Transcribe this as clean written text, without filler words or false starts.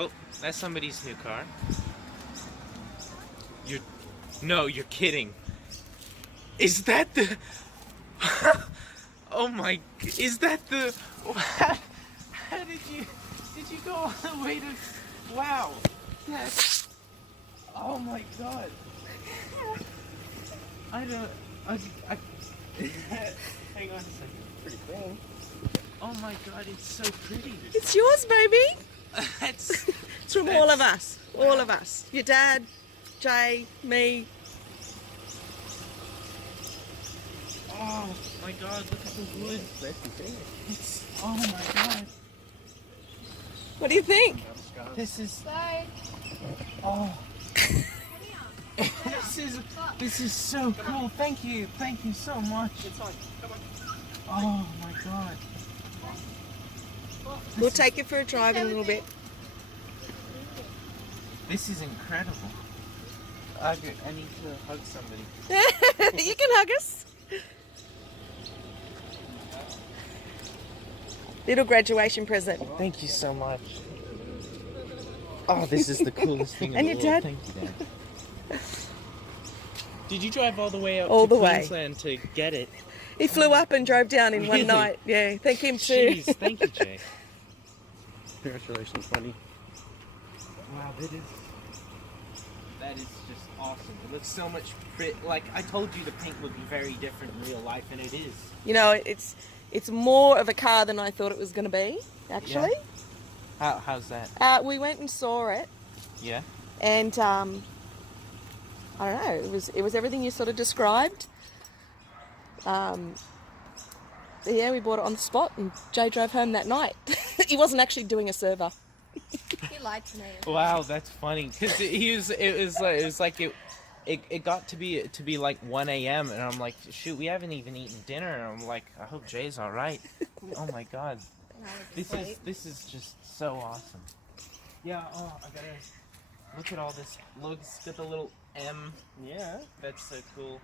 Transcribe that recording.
Oh, that's somebody's new car. No, you're kidding. Is that the... Oh my... Is that the... How did you go all the way to... Wow. That's... Oh my god. I don't... Hang on a second. Pretty cool. Oh my god, it's so pretty. It's yours, baby. It's from all of us. All of us. Your dad, Jay, me. Oh my god, look at the wood. Oh my god. What do you think? This is... Bye. Oh. This is so cool. Thank you so much. Oh my god. We'll take you for a drive in a little bit. This is incredible. I need to hug somebody. You can hug us. Little graduation present. Thank you so much. Oh, this is the coolest thing in And the your world. dad? Thank you, Dad. Did you drive all the way up All to the way. Queensland to get it? He flew up and drove down in Really? one night. Yeah, thank him too. Jeez, thank you, Jay. Congratulations, buddy. Wow, that is just awesome. It looks so much pretty. Like I told you, the paint would be very different in real life, and it is. You know, it's more of a car than I thought it was going to be, actually. How's that? We went and saw it, Yeah. and I don't know, it was everything you sort of described. Yeah, we bought it on the spot, and Jay drove home that night. He wasn't actually doing a server. He lied to me. Wow, that's funny. Cause it got to be like 1 a.m. and I'm like, shoot, we haven't even eaten dinner. And I'm like, I hope Jay's all right. Oh my god, this is just so awesome. Yeah. Oh, I gotta look at all this. Look, it's got the little M. Yeah, that's so cool.